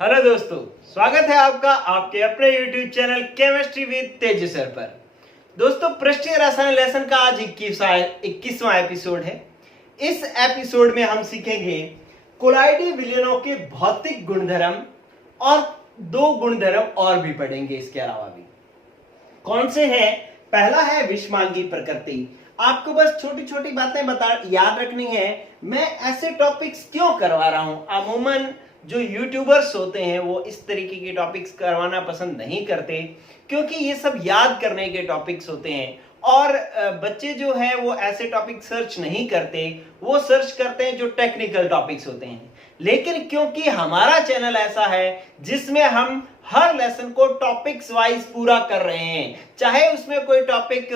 Hello दोस्तों, स्वागत है आपका आपके अपने YouTube channel chemistry with Tej sir पर। दोस्तों, पृष्ठीय रसायन लेसन का आज 21वां एपिसोड है। इस एपिसोड में हम सीखेंगे कोलाइडी विलयनों के भौतिक गुणधर्म और दो गुणधर्म और भी पढ़ेंगे। इसके अलावा भी कौन से हैं? पहला है विषमांगी प्रकृति। आपको बस छोटी छोटी बातें याद रखनी है। मैं ऐसे टॉपिक्स क्यों करवा रहा हूं? अमूमन जो यूट्यूबर्स होते हैं वो इस तरीके के टॉपिक्स करवाना पसंद नहीं करते, क्योंकि ये सब याद करने के टॉपिक्स होते हैं और बच्चे जो हैं वो ऐसे टॉपिक सर्च नहीं करते, वो सर्च करते हैं जो टेक्निकल टॉपिक्स होते हैं। लेकिन क्योंकि हमारा चैनल ऐसा है जिसमें हम हर लेसन को टॉपिक्स वाइज पूरा कर रहे हैं, चाहे उसमें कोई टॉपिक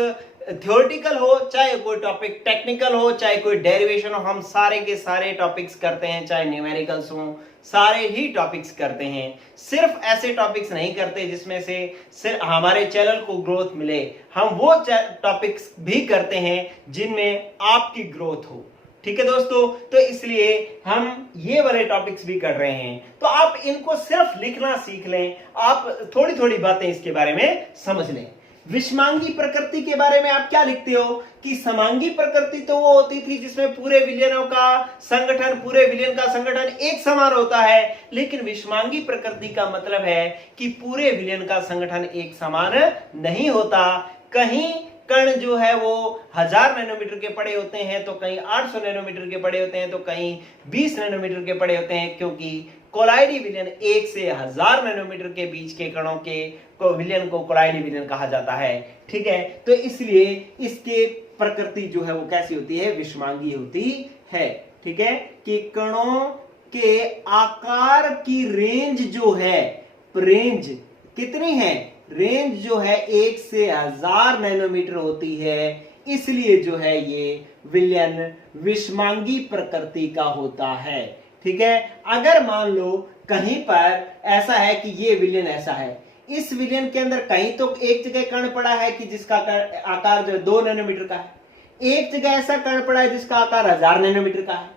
थ्योरेटिकल हो, चाहे कोई टॉपिक टेक्निकल हो, चाहे कोई डेरिवेशन हो, हम सारे के सारे टॉपिक्स करते हैं। चाहे न्यूमेरिकल्स हो, सारे ही टॉपिक्स करते हैं। सिर्फ ऐसे टॉपिक्स नहीं करते जिसमें से सिर्फ हमारे चैनल को ग्रोथ मिले। हम वो टॉपिक्स भी करते हैं जिनमें आपकी ग्रोथ हो। ठीक है दोस्तों, तो इसलिए हम ये वाले टॉपिक्स भी कर रहे हैं। तो आप इनको सिर्फ लिखना सीख लें, आप थोड़ी थोड़ी बातें इसके बारे में समझ लें। विषमांगी प्रकृति के बारे में आप क्या लिखते हो कि समांगी प्रकृति तो वो होती थी जिसमें पूरे विलयनों का संगठन, पूरे विलयन का संगठन एक समान होता है। लेकिन विषमांगी प्रकृति का मतलब है कि पूरे विलयन का संगठन एक समान नहीं होता। कहीं कण जो है वो 1000 नैनोमीटर के पड़े होते हैं, तो कहीं 800 नैनोमीटर के पड़े होते हैं, तो कहीं 20 नैनोमीटर के पड़े होते हैं, क्योंकि कोलाइडी विलयन 1 से 1000 नैनोमीटर के बीच के कणों के विलयन को कोलाइडी विलयन कहा जाता है। ठीक है, तो इसलिए इसके प्रकृति जो है वो कैसी होती है? विषमांगी होती है। ठीक है, कि कणों के आकार की रेंज जो है, रेंज कितनी है? रेंज जो है 1 से 1000 नैनोमीटर होती है। इसलिए जो है ये विलयन विषमांगी प्रकृति का होता है। ठीक है, अगर मान लो कहीं पर ऐसा है कि ये विलयन ऐसा है, इस विलयन के अंदर कहीं तो एक जगह कण पड़ा है कि जिसका आकार जो है 2 नैनोमीटर का है, एक जगह ऐसा कण पड़ा है जिसका आकार 1000 नैनोमीटर का है,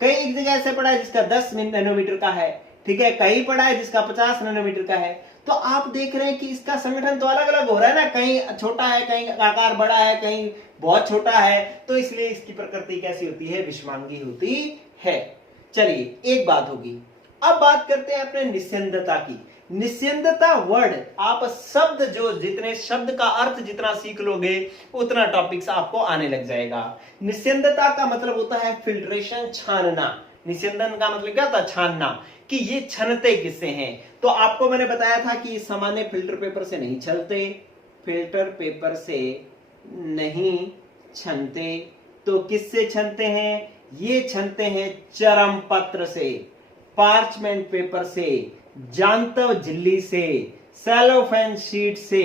कहीं एक जगह ऐसा पड़ा है जिसका 10 नैनोमीटर का है, ठीक है, कहीं पड़ा है जिसका 50 नैनोमीटर का है। तो आप देख रहे हैं कि इसका संगठन तो अलग अलग हो रहा है ना, कहीं छोटा है, कहीं आकार बड़ा है, कहीं बहुत छोटा है। तो इसलिए इसकी प्रकृति कैसी होती है? विषमांगी होती है। चलिए, एक बात होगी। अब बात करते हैं अपने निस्यंदता की। निस्यंदता वर्ड, आप शब्द जो जितने शब्द का अर्थ जितना सीख लोगे उतना टॉपिक्स आपको आने लग जाएगा। निस्यंदता का मतलब होता है फिल्ट्रेशन, छानना। निस्यंदन का मतलब क्या था? छानना, कि ये छनते किससे हैं। तो आपको मैंने बताया था कि सामान्य फिल्टर पेपर से नहीं छलते, फिल्टर पेपर से नहीं छनते, तो किससे छनते हैं? ये छनते हैं चरम पत्र से, पार्चमेंट पेपर से, जांतव झिल्ली से, सेलोफेन शीट से।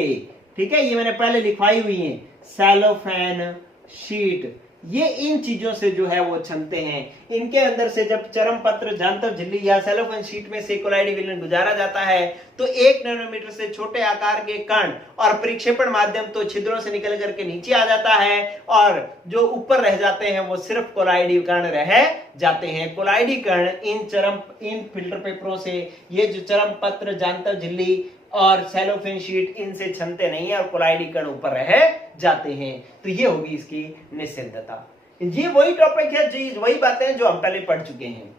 ठीक है, ये मैंने पहले लिखवाई हुई है, सेलोफेन शीट। ये इन चीजों से जो है वो छनते हैं। इनके अंदर से जब चरम पत्र, जांतव झिल्ली या सेलोफेन शीट में से कोलाइडी विलयन गुजारा जाता है, तो 1 नैनोमीटर से छोटे आकार के कण और परिक्षेपण माध्यम तो छिद्रों से निकल करके नीचे आ जाता है, और जो ऊपर रह जाते हैं वो सिर्फ कोलाइडी कण रह जाते हैं। कोलाइडी कण इन फिल्टर पेपरों से, ये जो चरम पत्र, जांतव झिल्ली और सेलोफेन शीट, इनसे छनते नहीं है और कोलाइडी कण ऊपर रह जाते हैं। तो ये होगी इसकी निस्यंदता। ये वही टॉपिक है, जी वही बातें हैं जो हम पहले पढ़ चुके हैं।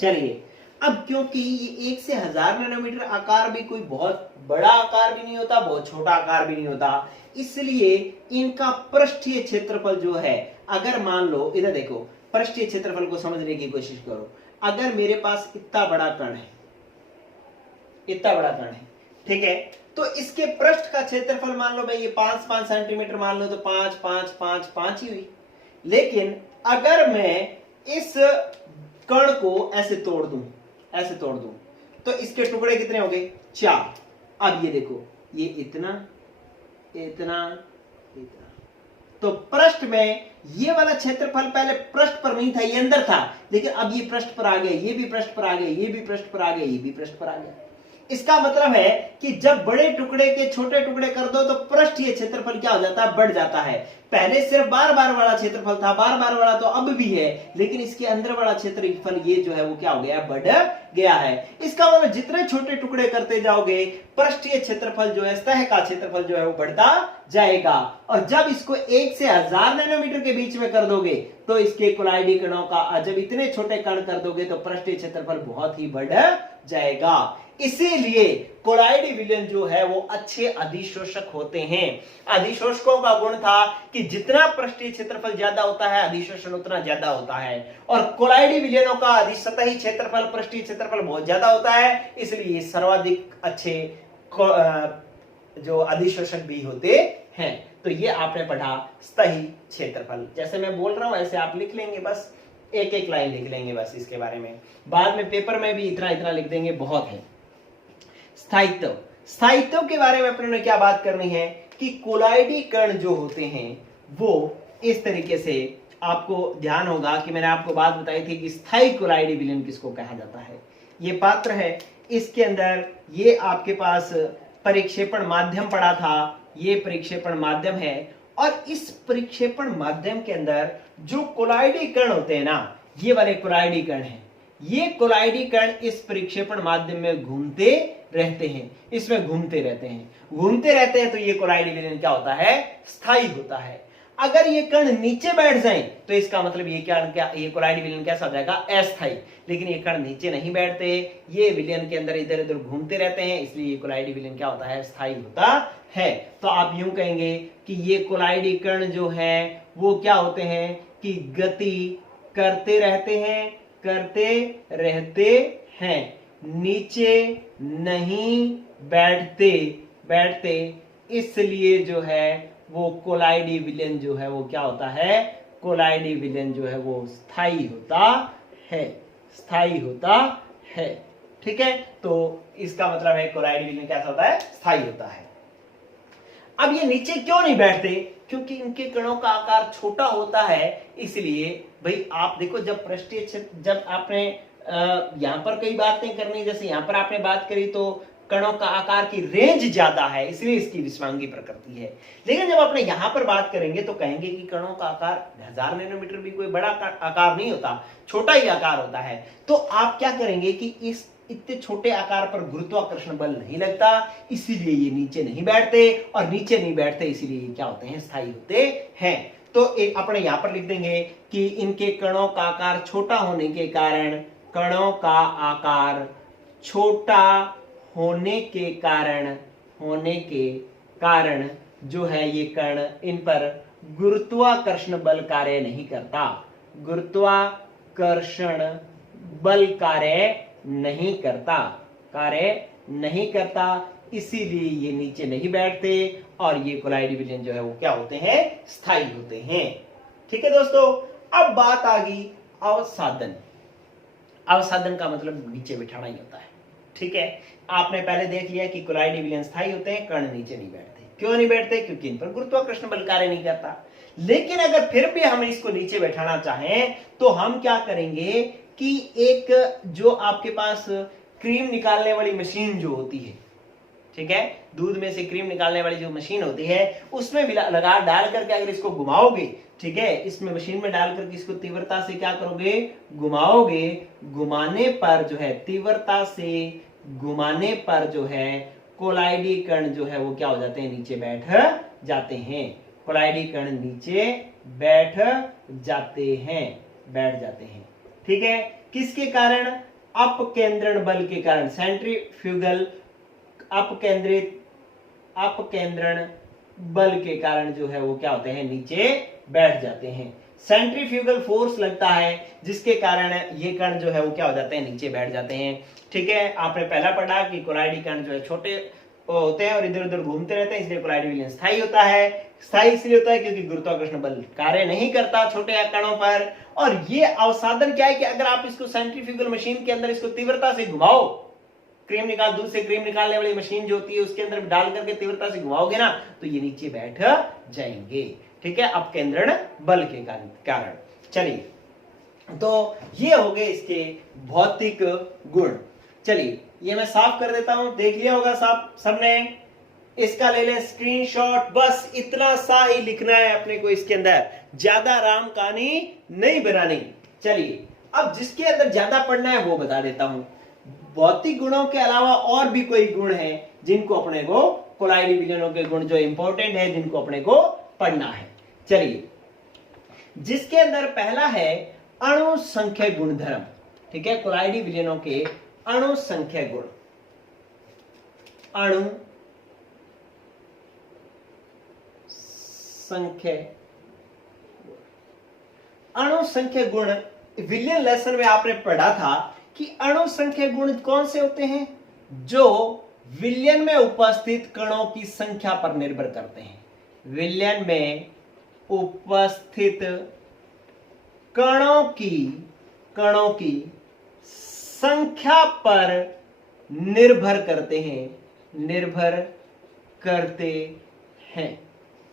चलिए, अब क्योंकि ये 1 से 1000 नैनोमीटर आकार भी कोई बहुत बड़ा आकार भी नहीं होता, बहुत छोटा आकार भी नहीं होता, इसलिए इनका पृष्ठीय क्षेत्रफल जो है, अगर मान लो इधर देखो, पृष्ठीय क्षेत्रफल को समझने की कोशिश करो। अगर मेरे पास इतना बड़ा कण है, इतना बड़ा कण है, ठीक है, तो इसके पृष्ठ का क्षेत्रफल मान लो भाई ये 5-5 सेंटीमीटर मान लो, तो 5-5-5-5 ही हुई। लेकिन अगर मैं इस कण को ऐसे तोड़ दूं, ऐसे तोड़ दूं, तो इसके टुकड़े कितने हो गए? 4। अब ये देखो, ये इतना, इतना, इतना, तो पृष्ठ में ये वाला क्षेत्रफल पहले पृष्ठ पर नहीं था, ये अंदर था, लेकिन अब ये पृष्ठ पर आ गया, ये भी पृष्ठ पर आ गया, ये भी पृष्ठ पर आ गया, ये भी पृष्ठ पर आ गया। इसका मतलब है कि जब बड़े टुकड़े के छोटे टुकड़े कर दो तो पृष्ठीय क्षेत्रफल क्या हो जाता है? बढ़ जाता है। पहले सिर्फ बार बार वाला क्षेत्रफल था, बार बार वाला तो अब भी है, लेकिन इसके अंदर वाला क्षेत्रफल ये जो है वो क्या हो गया, बढ़ गया है। इसका मतलब जितने छोटे टुकड़े करते जाओगे पृष्ठीय क्षेत्रफल जो है, सतह का क्षेत्रफल जो है वो बढ़ता जाएगा। और जब इसको 1 से 1000 नैनोमीटर के बीच में कर दोगे तो इसके कोलाइडी कणों का, जब इतने छोटे कण कर दोगे तो पृष्ठीय क्षेत्रफल बहुत ही बढ़ जाएगा। इसीलिए कोलाइडी विलयन जो है वो अच्छे अधिशोषक होते हैं। अधिशोषकों का गुण था कि जितना पृष्ठीय क्षेत्रफल ज्यादा होता है अधिशोषण उतना ज्यादा होता है, और कोलाइडी विलयनों का अधिसतही क्षेत्रफल पृष्ठीय क्षेत्रफल बहुत ज्यादा होता है, इसलिए सर्वाधिक अच्छे जो अधिशोषक भी होते हैं। तो ये आपने पढ़ा सतही क्षेत्रफल। जैसे मैं बोल रहा हूं ऐसे आप लिख लेंगे, बस एक एक लाइन लिख लेंगे बस इसके बारे में, बाद में पेपर में भी इतना इतना लिख देंगे, बहुत है। स्थायित्व, स्थायित्व के बारे में अपने क्या बात करनी है कि कोलाइडी कण जो होते हैं वो इस तरीके से, आपको ध्यान होगा कि मैंने आपको बात बताई थी कि स्थायी कोलाइडी विलयन किसको कहा जाता है। ये पात्र है, इसके अंदर ये आपके पास परिक्षेपण माध्यम पड़ा था, ये परिक्षेपण माध्यम है, और इस परिक्षेपण माध्यम के अंदर जो कोलाइडी कण होते हैं ना, ये वाले कोलाइडी कण हैं, ये कोलाइडी कण इस परिक्षेपण माध्यम में घूमते रहते हैं, इसमें घूमते रहते हैं, घूमते रहते हैं, तो ये कोलाइडी विलयन क्या होता है, स्थायी होता है। अगर ये कण नीचे बैठ जाएं तो इसका मतलब ये क्या ये कोलाइडी विलयन कैसा हो जाएगा, अस्थायी। लेकिन ये कण नीचे नहीं बैठते, ये विलयन के अंदर इधर उधर घूमते रहते हैं, इसलिए ये कोलाइडी विलयन क्या होता है, स्थायी होता है। तो आप यूं कहेंगे कि ये कोलाइडी कण जो है वो क्या होते हैं कि गति करते रहते हैं, करते रहते हैं, नीचे नहीं बैठते, इसलिए जो है वो कोलाइडी विलयन जो है वो क्या होता है, कोलाइडी विलयन जो है वो स्थायी होता है, स्थायी होता है। ठीक है, तो इसका मतलब है कोलाइडी विलयन कैसा होता है, स्थायी होता है। अब ये नीचे क्यों नहीं बैठते, क्योंकि इनके कणों का आकार छोटा होता है, इसलिए भाई आप देखो, जब पृष्ठीय क्षेत्र, जब आपने यहां पर कई बातें करनी, जैसे यहां पर आपने बात करी तो कणों का आकार की रेंज ज्यादा है, इसलिए इसकी विस्मांगी प्रकृति है। लेकिन जब आपने यहां पर बात करेंगे तो कहेंगे कि कणों का आकार 1000 नैनोमीटर भी कोई बड़ा आकार नहीं होता, छोटा ही आकार होता है। तो आप क्या करेंगे कि इस इतने छोटे आकार पर गुरुत्वाकर्षण बल नहीं लगता, इसीलिए ये नीचे नहीं बैठते, और नीचे नहीं बैठते इसीलिए ये क्या होते हैं, स्थायी होते हैं। तो अपने यहां पर लिख देंगे कि इनके कणों का आकार छोटा होने के कारण, कणों का आकार छोटा होने के कारण जो है ये कण, इन पर गुरुत्वाकर्षण बल कार्य नहीं करता, गुरुत्वाकर्षण बल कार्य नहीं करता, इसीलिए ये नीचे नहीं बैठते, और ये कोलाइडी विलयन जो है वो क्या होते हैं, स्थायी होते हैं। ठीक है दोस्तों, अब बात आ गई अवसादन। अवसादन का मतलब नीचे बिठाना ही होता है। ठीक है, आपने पहले देख लिया कि कोलाइडी विलयन स्थायी होते हैं, कण नीचे नहीं बैठते। क्यों नहीं बैठते, क्योंकि इन पर गुरुत्वाकर्षण बल कार्य नहीं करता। लेकिन अगर फिर भी हम इसको नीचे बैठाना चाहें तो हम क्या करेंगे कि एक जो आपके पास क्रीम निकालने वाली मशीन जो होती है, ठीक है, दूध में से क्रीम निकालने वाली जो मशीन होती है, उसमें लगा डाल करके अगर इसको घुमाओगे, ठीक है, इसमें मशीन में डाल करके इसको तीव्रता से क्या करोगे, घुमाओगे, घुमाने पर जो है, तीव्रता से घुमाने पर जो है कोलाइडी कण जो है वो क्या हो जाते हैं, नीचे बैठ जाते हैं। कोलाइडी कण नीचे बैठ जाते हैं। ठीक है, किसके कारण, अपकेंद्रण बल के कारण, सेंट्रीफ्यूगल अपकेंद्रण बल के कारण जो है वो क्या होते हैं, नीचे बैठ जाते हैं। सेंट्रीफ्यूगल फोर्स लगता है जिसके कारण ये कण जो है वो क्या हो जाते हैं, नीचे बैठ जाते हैं। ठीक है, आपने पहला पढ़ा कि कोलाइडी कण जो है छोटे होते हैं और इधर उधर घूमते रहते हैं, इसलिए कोलाइडी विलयन स्थायी होता है। स्थायी इसलिए होता है क्योंकि गुरुत्वाकर्षण बल कार्य नहीं करता छोटे कणों पर। और ये अवसादन क्या है कि अगर आप इसको सेंट्रीफ्यूगल मशीन के अंदर इसको तीव्रता से घुमाओ, दूध से क्रीम निकालने वाली मशीन जो होती है उसके अंदर डाल करके तीव्रता से घुमाओगे ना, तो ये नीचे बैठ जाएंगे। ठीक है, अपकेंद्रण बल के कारण। चलिए, तो ये हो गए इसके भौतिक गुण। चलिए, ये मैं साफ कर देता हूं, देख लिया होगा साफ सबने। इसका ले लें स्क्रीनशॉट। बस इतना सा ही लिखना है अपने को इसके अंदर, ज्यादा राम कहानी नहीं बनानी। चलिए अब जिसके अंदर ज्यादा पढ़ना है वो बता देता हूं। भौतिक गुणों के अलावा और भी कोई गुण है जिनको अपने को, कोलाइडी विलयनों के गुण जो इंपॉर्टेंट है जिनको अपने को पढ़ना है। चलिए जिसके अंदर पहला है अणु संख्या गुणधर्म। ठीक है, कोलाइडी विलयनों के अणु संख्या गुण। अणु संख्या, अणु संख्या गुण विलियन लेसन में आपने पढ़ा था कि अणु संख्या गुण कौन से होते हैं, जो विलयन में उपस्थित कणों की संख्या पर निर्भर करते हैं। विलयन में उपस्थित कणों की संख्या पर निर्भर करते हैं।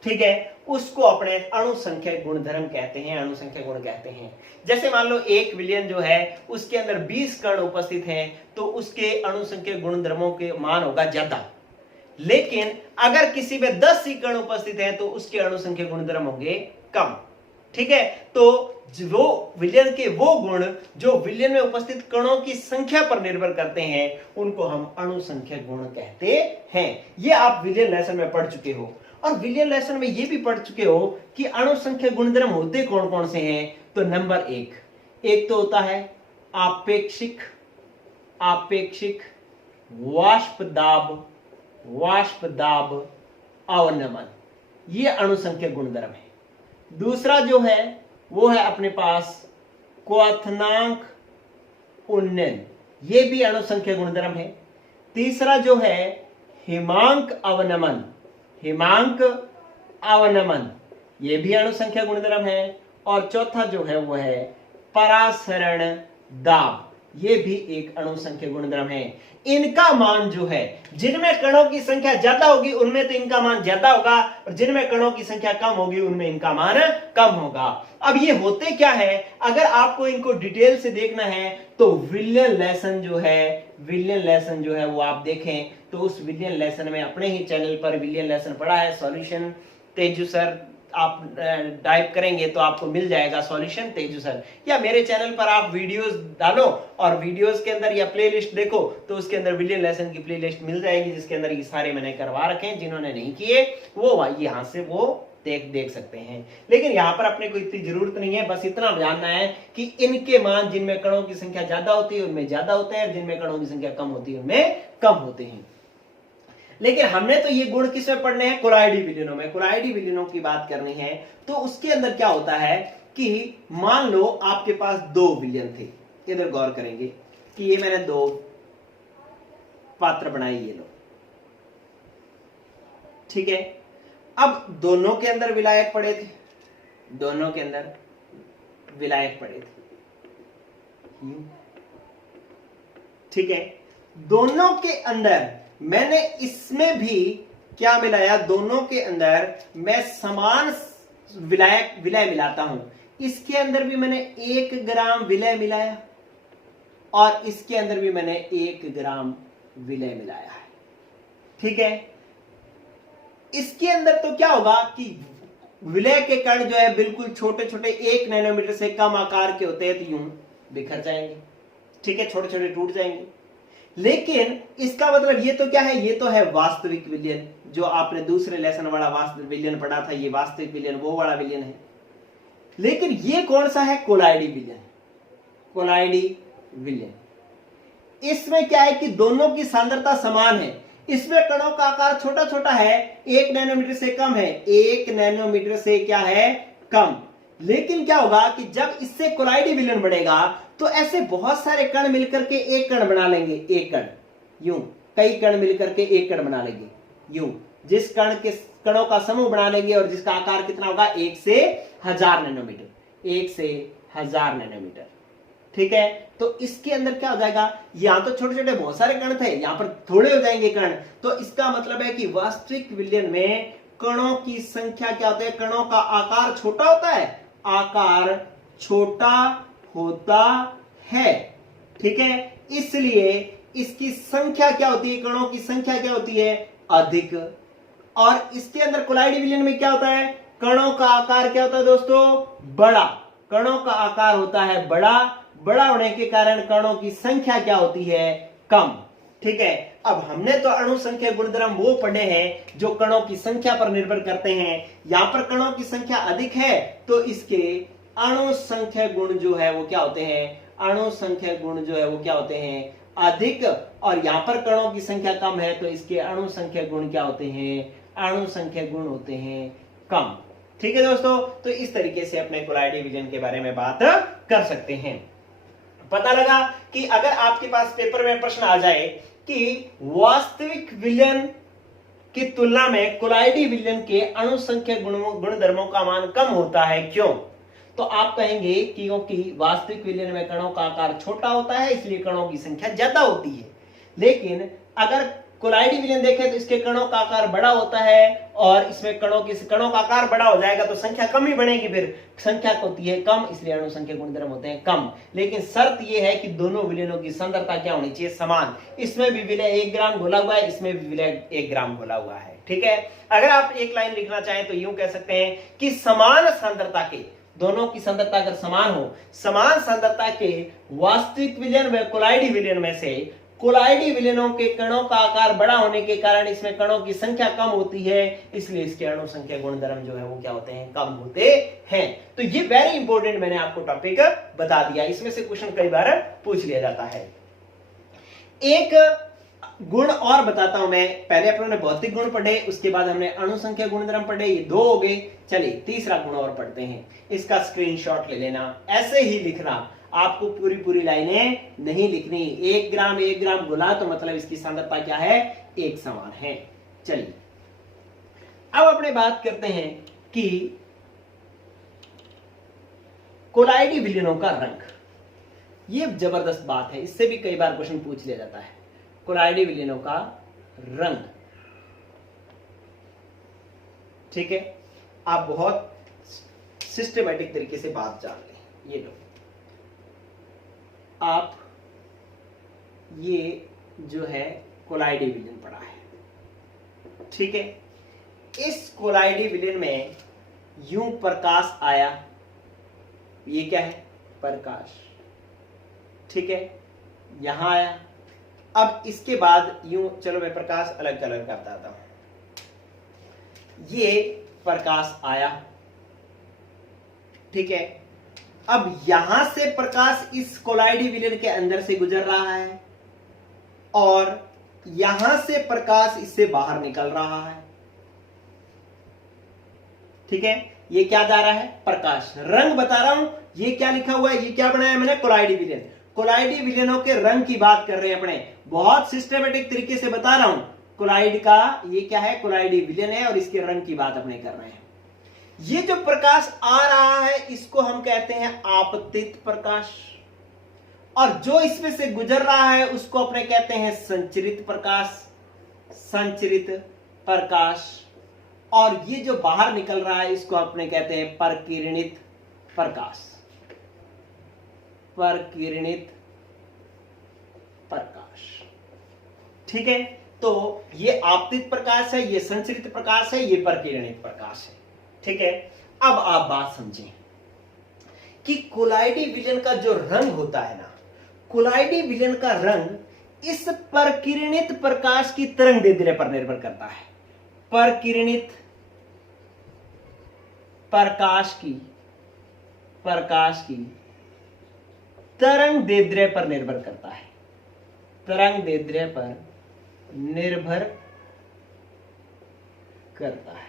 ठीक है, उसको अपने अणु संख्या गुणधर्म कहते हैं, अणु संख्या गुण कहते हैं। जैसे मान लो एक विलयन जो है उसके अंदर 20 कण उपस्थित हैं, तो उसके अणु संख्या गुणधर्मों के मान होगा ज्यादा। लेकिन अगर किसी में 10 ही कण उपस्थित हैं तो उसके अणु संख्या गुणधर्म होंगे कम। ठीक है, तो वो विलयन के वो गुण जो विलयन में उपस्थित कणों की संख्या पर निर्भर करते हैं उनको हम अणु संख्या गुण कहते हैं। ये आप विलयन लेसन में पढ़ चुके हो। और विलियन लेसन में ये भी पढ़ चुके हो कि अणु संख्या गुणधर्म होते कौन कौन से हैं। तो नंबर एक तो होता है आपेक्षिक वाष्प दाब अवनमन, ये अणु संख्या गुणधर्म है। दूसरा जो है वो है अपने पास क्वथनांक उन्नयन, ये भी अणु संख्या गुणधर्म है। तीसरा जो है हिमांक अवनमन, ये भी अणु संख्या गुणधर्म है। और चौथा जो है वो है परासरण दाब, ये भी एक अणु संख्या गुणधर्म है। इनका मान जो है, जिनमें कणों की संख्या ज्यादा होगी उनमें तो इनका मान ज्यादा होगा, और जिनमें कणों की संख्या कम होगी उनमें इनका मान कम होगा। अब ये होते क्या है, अगर आपको इनको डिटेल से देखना है तो विलियन लेसन जो है वो आप देखें तो उस विलियन लेसन में अपने ही चैनल पर विलियन लेसन पढ़ा है, सॉल्यूशन तेजू सर, आप टाइप करेंगे तो आपको मिल जाएगा सॉल्यूशन तेजू सर। या मेरे चैनल पर आप वीडियोस डालो और वीडियोस के अंदर या प्लेलिस्ट देखो तो उसके अंदर विलियन लेसन की प्लेलिस्ट मिल जाएगी, जिसके अंदर ये सारे मैंने करवा रखे हैं। जिन्होंने नहीं किए वो यहाँ से वो देख सकते हैं। लेकिन यहाँ पर अपने को इतनी जरूरत नहीं है, बस इतना जानना है कि इनके मान जिनमें कणों की संख्या ज्यादा होती है उनमें ज्यादा होते हैं, जिनमें कणों की संख्या कम होती है उनमें कम होते हैं। लेकिन हमने तो ये गुण किसमें पढ़ने हैं, कोलाइडी विलयनों में। कोलाइडी विलयनों की बात करनी है तो उसके अंदर क्या होता है कि मान लो आपके पास 2 विलयन थे। इधर गौर करेंगे कि ये मैंने 2 पात्र बनाए, ये लो। ठीक है, अब दोनों के अंदर विलायक पड़े थे, ठीक है, दोनों के अंदर मैंने इसमें भी क्या मिलाया, दोनों के अंदर मैं समान विलय मिलाता हूं। इसके अंदर भी मैंने 1 ग्राम विलय मिलाया और इसके अंदर भी मैंने 1 ग्राम विलय मिलाया है। ठीक है, इसके अंदर तो क्या होगा कि विलय के कण जो है बिल्कुल छोटे छोटे 1 नैनोमीटर से कम आकार के होते हैं, तो यूं बिखर जाएंगे। ठीक है, छोटे छोटे टूट जाएंगे। लेकिन इसका मतलब ये तो क्या है, ये तो है वास्तविक विलयन, जो आपने दूसरे लेसन वाला वास्तविक विलयन पढ़ा था, ये वास्तविक विलयन वो वाला विलयन है। लेकिन ये कौन सा है, कोलाइडी विलयन। इसमें क्या है कि दोनों की सांद्रता समान है। इसमें कणों का आकार छोटा छोटा है, 1 नैनोमीटर से कम है, 1 नैनोमीटर से क्या है, कम। लेकिन क्या होगा कि जब इससे कोलाइडी विलयन बढ़ेगा तो ऐसे बहुत सारे कण मिलकर के एक कण बना लेंगे, एक कण, यूं कई कण मिलकर के एक कण बना लेंगे, यूं, जिस कण के कणों का समूह बना लेंगे और जिसका आकार कितना होगा, 1 से 1000 नैनोमीटर। ठीक है, तो इसके अंदर क्या हो जाएगा, यहां तो छोटे छोटे बहुत सारे कण थे, यहां पर थोड़े हो जाएंगे कण। तो इसका मतलब है कि वास्तविक विलयन में कणों की संख्या क्या होती है, कणों का आकार छोटा होता है, आकार छोटा होता है। ठीक है, इसलिए इसकी संख्या क्या होती है, कणों की संख्या क्या होती है, अधिक। और इसके अंदर कोलाइडी विलयन में क्या होता है, कणों का आकार क्या होता है दोस्तों, बड़ा। कणों का आकार होता है बड़ा, बड़ा होने के कारण कणों की संख्या क्या होती है, कम। ठीक है, अब हमने तो अणु संख्या गुणधर्म वो पढ़े हैं जो कणों की संख्या पर निर्भर करते हैं। यहां पर कणों की संख्या अधिक है तो इसके अणु संख्या गुण जो है वो क्या होते हैं, अणु संख्या गुण जो है वो क्या होते हैं, अधिक। और यहां पर कणों की संख्या कम है तो इसके अणु संख्या गुण क्या होते हैं, अणु संख्या गुण होते हैं कम। ठीक है दोस्तों, तो इस तरीके से अपने कोलाइडी विलयन के बारे में बात कर सकते हैं। पता लगा कि अगर आपके पास पेपर में प्रश्न आ जाए कि वास्तविक विलयन की तुलना में कोलाइडी विलयन के अणु संख्या गुणधर्मों का मान कम होता है, क्यों? तो आप कहेंगे कि क्योंकि वास्तविक विलयन में कणों का आकार छोटा होता है इसलिए कणों की संख्या ज्यादा होती है। लेकिन अगर कोलाइडी विलयन देखें तो इसके कणों का आकार बड़ा होता है और इसमें कणों का आकार बड़ा हो जाएगा तो संख्या कम ही बनेगी, फिर संख्या होती है कम, इसलिए अणु संख्या गुणधर्म होते हैं कम। लेकिन शर्त यह है कि दोनों विलयनों की सांद्रता क्या होनी चाहिए, समान। इसमें भी विलय 1 ग्राम घोला हुआ है, इसमें भी विलय 1 ग्राम घोला हुआ है। ठीक है, अगर आप एक लाइन लिखना चाहें तो यूं कह सकते हैं कि समान सांद्रता के, दोनों की सांद्रता अगर समान हो, समान सांद्रता के वास्तविक विलयन व कोलाइडी विलयन में से कोलाइडी विलयनों के कणों का आकार बड़ा होने के कारण इसमें कणों की संख्या कम होती है, इसलिए इसके अणु संख्या गुणधर्म जो है वो क्या होते हैं, कम होते हैं। तो ये वेरी इंपॉर्टेंट मैंने आपको टॉपिक बता दिया, इसमें से क्वेश्चन कई बार पूछ लिया जाता है। एक गुण और बताता हूं मैं, पहले अपने भौतिक गुण पढ़े, उसके बाद हमने अणु संख्या गुणधर्म पढ़े, ये 2 हो गए। चलिए तीसरा गुण और पढ़ते हैं, इसका स्क्रीनशॉट ले लेना, ऐसे ही लिखना, आपको पूरी लाइनें नहीं लिखनी। 1 ग्राम गुना तो मतलब इसकी सांद्रता क्या है, एक समान है। चलिए अब अपने बात करते हैं कि कोलाइडी विलयनों का रंग। ये जबरदस्त बात है, इससे भी कई बार क्वेश्चन पूछ लिया जाता है। कोलाइडी विलयनों का रंग, ठीक है, आप बहुत सिस्टमैटिक तरीके से बात जान लें। ये लो, आप ये जो है कोलाइडी विलयन पढ़ा है, ठीक है। इस कोलाइडी विलयन में यूं प्रकाश आया, ये क्या है, प्रकाश, ठीक है, यहां आया। अब इसके बाद यूं, चलो मैं प्रकाश अलग अलग करता था, ये प्रकाश आया, ठीक है। अब यहां से प्रकाश इस कोलाइडी विलयन के अंदर से गुजर रहा है और यहां से प्रकाश इससे बाहर निकल रहा है, ठीक है। ये क्या जा रहा है, प्रकाश। रंग बता रहा हूं, ये क्या लिखा हुआ है, ये क्या बनाया मैंने, कोलाइडी विलयन। कोलाइडी विलयनों के रंग की बात कर रहे हैं अपने, बहुत सिस्टमेटिक तरीके से बता रहा हूं। कोलाइड का ये क्या है, कोलाइडी विलयन है और इसके रंग की बात अपने कर रहे हैं। ये जो प्रकाश आ रहा है इसको हम कहते हैं आपतित प्रकाश, और जो इसमें से गुजर रहा है उसको अपने कहते हैं संचरित प्रकाश, संचरित प्रकाश। और ये जो बाहर निकल रहा है इसको अपने कहते हैं परकिरणित प्रकाश, परकिरणित प्रकाश, ठीक है। तो ये आपतित प्रकाश है, ये संचरित प्रकाश है, ये परकिरणित प्रकाश है, ठीक है। अब आप बात समझें कि कोलाइडी विलयन का जो रंग होता है ना, कोलाइडी विलयन का रंग इस परकिरणित प्रकाश की तरंगदैर्ध्य पर निर्भर करता है। परकिरणित प्रकाश की तरंगदैर्ध्य पर निर्भर करता है, तरंगदैर्ध्य पर निर्भर करता है,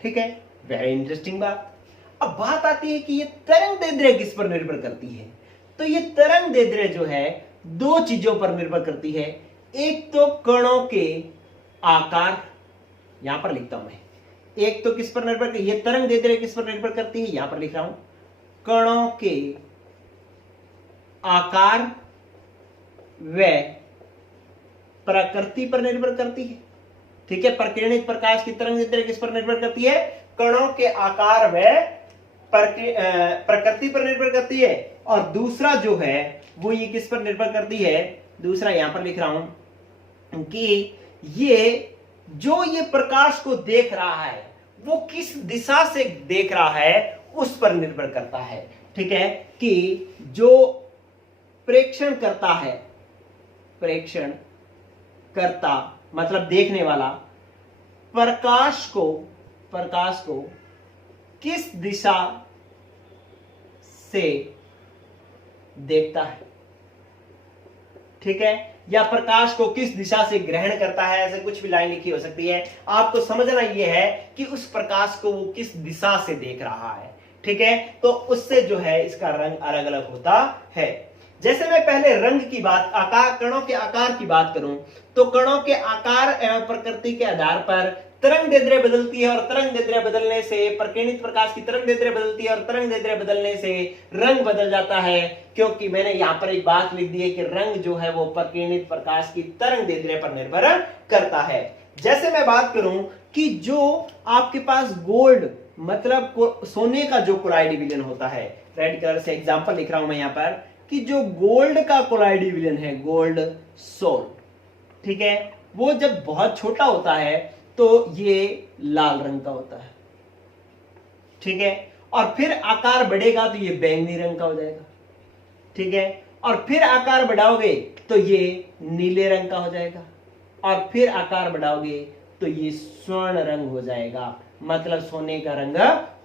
ठीक है। वेरी इंटरेस्टिंग बात। अब बात आती है कि ये तरंगदैर्ध्य किस पर निर्भर करती है, तो ये तरंगदैर्ध्य जो है 2 चीजों पर निर्भर करती है। एक तो कणों के आकार, यहां पर लिखता हूं मैं, एक तो किस पर निर्भर करती है, ये तरंगदैर्ध्य किस पर निर्भर करती है, यहां पर लिख रहा हूं, कणों के आकार व प्रकृति पर निर्भर करती है, ठीक है। परकिरणित प्रकाश की तरंगदैर्ध्य किस पर निर्भर करती है, कणों के आकार व प्रकृति पर निर्भर करती है। और दूसरा जो है वो ये किस पर निर्भर करती है, दूसरा यहां पर लिख रहा हूं कि ये जो ये प्रकाश को देख रहा है वो किस दिशा से देख रहा है उस पर निर्भर करता है। ठीक है, कि जो प्रेक्षण करता है, प्रेक्षण करता मतलब देखने वाला, प्रकाश को किस दिशा से देखता है। ठीक है, या प्रकाश को किस दिशा से ग्रहण करता है, ऐसे कुछ भी लाइन लिखी हो सकती है। आपको समझना यह है कि उस प्रकाश को वो किस दिशा से देख रहा है। ठीक है, तो उससे जो है इसका रंग अलग अलग होता है। जैसे मैं पहले रंग की बात, आकार, कणों के आकार की बात करूं तो कणों के आकार एवं प्रकृति के आधार पर तरंग दैर्ध्य बदलती है, और तरंग दैर्ध्य बदलने से प्रकीर्णित प्रकाश की तरंग दैर्ध्य बदलती है, और तरंग दैर्ध्य बदलने से रंग बदल जाता है। क्योंकि मैंने यहाँ पर एक बात लिख दी है कि रंग जो है वो प्रकीर्णित प्रकाश की तरंग दैर्ध्य पर निर्भर करता है। जैसे मैं बात करूं कि जो आपके पास गोल्ड मतलब सोने का जो कोलाइडी विलयन होता है, रेड कलर से एग्जांपल लिख रहा हूं मैं यहाँ पर, कि जो गोल्ड का कोलाइडी विलयन है, गोल्ड सोल्ट, ठीक है, वो जब बहुत छोटा होता है तो ये लाल रंग का होता है। ठीक है, और फिर आकार बढ़ेगा तो ये बैंगनी रंग का हो जाएगा। ठीक है, और फिर आकार बढ़ाओगे तो ये नीले रंग का हो जाएगा, और फिर आकार बढ़ाओगे तो ये स्वर्ण रंग हो जाएगा, मतलब सोने का रंग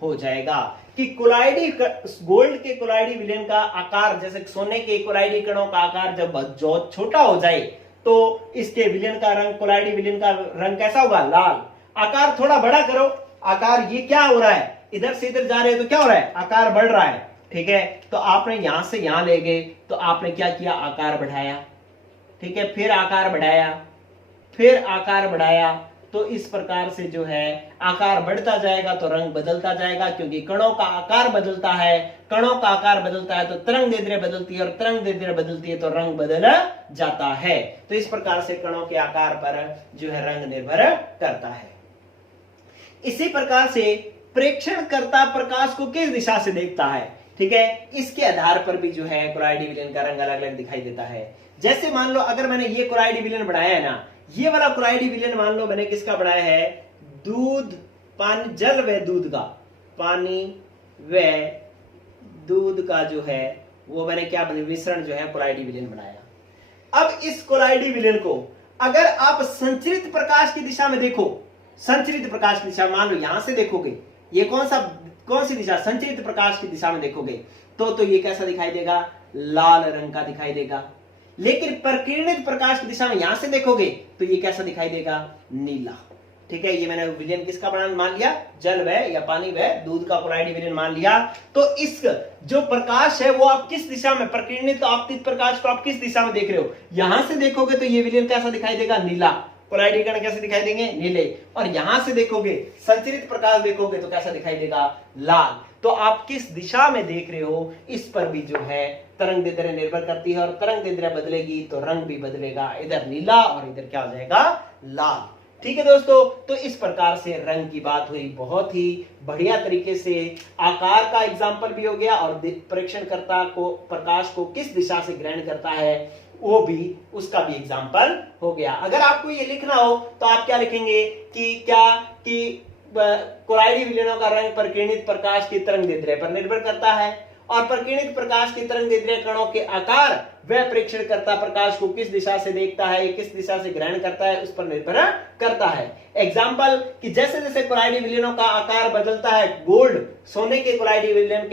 हो जाएगा। कि कोलाइडी, गोल्ड के कोलाइडी विलयन का आकार, जैसे सोने के कोलाइडी कणों का आकार जब जो छोटा हो जाए तो इसके विलयन का रंग, कोलाइडी विलयन का रंग कैसा होगा, लाल। आकार थोड़ा बड़ा करो, आकार ये क्या हो रहा है, इधर से इधर जा रहे हैं तो क्या हो रहा है, आकार बढ़ रहा है। ठीक है, तो आपने यहां से यहां ले गए तो आपने क्या किया, आकार बढ़ाया। ठीक है, फिर आकार बढ़ाया, फिर आकार बढ़ाया, तो इस प्रकार से जो है आकार बढ़ता जाएगा तो रंग बदलता जाएगा, क्योंकि कणों का आकार बदलता है। कणों का आकार बदलता है तो तरंग दैर्ध्य बदलती है, और तरंग दैर्ध्य बदलती है तो रंग बदल जाता है। तो इस प्रकार से कणों के आकार पर जो है रंग निर्भर करता है। इसी प्रकार से प्रेक्षण करता प्रकाश को किस दिशा से देखता है, ठीक है, इसके आधार पर भी जो है कोलाइडी विलयन का रंग अलग अलग दिखाई देता है। जैसे मान लो अगर मैंने ये कोलाइडी विलयन बनाया है ना, ये वाला कोलाइडी विलयन मान लो मैंने किसका बनाया है, दूध, पानी, जल व दूध का, पानी व दूध का जो है वो मैंने क्या मिश्रण जो है कोलाइडी विलयन बनाया। अब इस कोलाइडी विलयन को अगर आप संचरित प्रकाश की दिशा में देखो, संचरित प्रकाश की दिशा, मान लो यहां से देखोगे, ये कौन सी दिशा, संचरित प्रकाश की दिशा में देखोगे तो ये कैसा दिखाई देगा, लाल रंग का दिखाई देगा। लेकिन प्रकीर्णित प्रकाश की दिशा में यहां से देखोगे तो ये कैसा दिखाई देगा, नीला। ठीक है, ये मैंने विलयन किसका बना मान लिया, जल व या पानी व दूध का कोलाइडी विलयन मान लिया। तो इस जो प्रकाश है वो आप किस दिशा में, प्रकीर्णित आपतित प्रकाश को आप किस दिशा में देख रहे हो, यहां से देखोगे तो ये विलयन कैसा दिखाई देगा, नीला। कोलाइडी कण कैसे दिखाई देंगे, नीले। और यहां से देखोगे, संचरित प्रकाश देखोगे तो कैसा दिखाई देगा, लाल। तो आप किस दिशा में देख रहे हो इस पर भी जो है तरंग दैर्ध्य निर्भर करती है, और तरंग दैर्ध्य बदलेगी तो रंग भी बदलेगा, इधर नीला और इधर क्या हो जाएगा, लाल। ठीक है दोस्तों, तो इस प्रकार से रंग की बात हुई, बहुत ही बढ़िया तरीके से आकार का एग्जाम्पल भी हो गया, और प्रेक्षणकर्ता को प्रकाश को किस दिशा से ग्रहण करता है वो भी, उसका भी एग्जाम्पल हो गया। अगर आपको ये लिखना हो तो आप क्या लिखेंगे कि कोलाइडी विलयनों का रंग प्रकीर्णित प्रकाश की तरंग दैर्ध्य पर निर्भर करता है, और प्रकीर्णित प्रकाश की तरंग दैर्ध्य कणों के आकार व प्रेक्षणकर्ता प्रकाश को किस दिशा से देखता है, किस दिशा से ग्रहण करता है, उस पर निर्भर करता है। एग्जाम्पल कि जैसे जैसे कोलाइडी विलयनों का आकार बदलता है, गोल्ड, सोने के कोलाइडी विलयन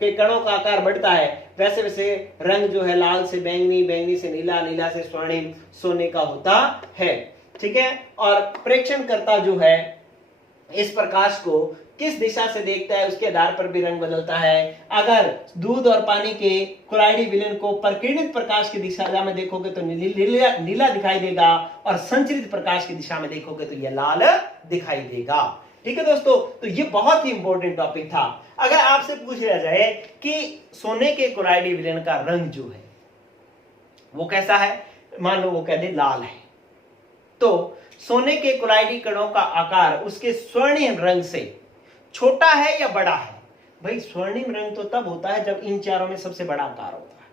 के कणों का आकार बढ़ता है, वैसे वैसे रंग जो है लाल से बैंगनी, बैंगनी से नीला, नीला से स्वर्णिम, सोने का होता है। ठीक है, और प्रेक्षणकर्ता जो है इस प्रकाश को किस दिशा से देखता है उसके आधार पर भी रंग बदलता है। अगर दूध और पानी के कोलाइडी विलयन को प्रकीर्णित प्रकाश की दिशा में देखोगे तो नीला दिखाई देगा, और संचरित प्रकाश की दिशा में देखोगे तो यह लाल दिखाई देगा। ठीक है दोस्तों, तो ये बहुत ही इंपॉर्टेंट टॉपिक था। अगर आपसे पूछ लिया जाए कि सोने के कोलाइडी विलयन का रंग जो है वो कैसा है, मान लो वो कह दे लाल है, तो सोने के कोलाइडी कणों का आकार उसके स्वर्णिम रंग से छोटा है या बड़ा है। भाई स्वर्णिम रंग तो तब होता है जब इन चारों में सबसे बड़ा आकार होता है।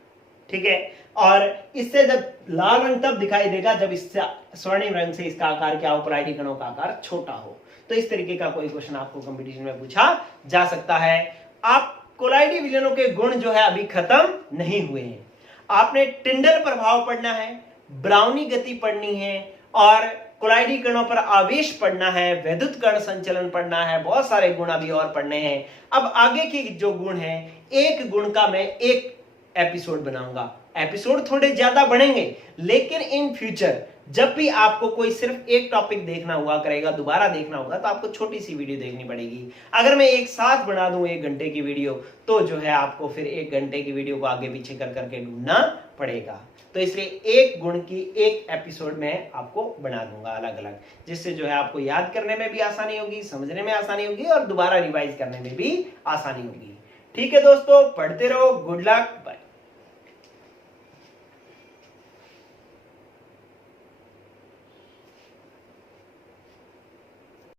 ठीक है। और इससे जब लाल रंग तब दिखाई देगा जब इससे स्वर्णिम रंग से इसका आकार क्या हो, कोलाइडी कणों का आकार छोटा हो। तो इस तरीके का कोई क्वेश्चन आपको कंपटीशन में पूछा जा सकता है। आप कोलाइडी विलयनों के गुण जो है अभी खत्म नहीं हुए हैं। आपने टिंडल प्रभाव पढ़ना है, ब्राउनी गति पढ़नी है और कोलाइडी कणों पर आवेश पढ़ना है, वैद्युत कण संचलन पढ़ना है, बहुत सारे गुण अभी और पढ़ने हैं। अब आगे के जो गुण हैं, एक गुण का मैं एक एपिसोड बनाऊंगा। एपिसोड थोड़े ज्यादा बढ़ेंगे, लेकिन इन फ्यूचर जब भी आपको कोई सिर्फ एक टॉपिक देखना हुआ करेगा, दोबारा देखना होगा, तो आपको छोटी सी वीडियो देखनी पड़ेगी। अगर मैं एक साथ बना दूं 1 घंटे की वीडियो, तो जो है आपको फिर 1 घंटे की वीडियो को आगे पीछे कर करके ढूंढना पड़ेगा। तो इसलिए एक गुण की एक एपिसोड में आपको बना दूंगा अलग अलग, जिससे जो है आपको याद करने में भी आसानी होगी, समझने में आसानी होगी और दोबारा रिवाइज करने में भी आसानी होगी। ठीक है दोस्तों, पढ़ते रहो। Good luck, bye.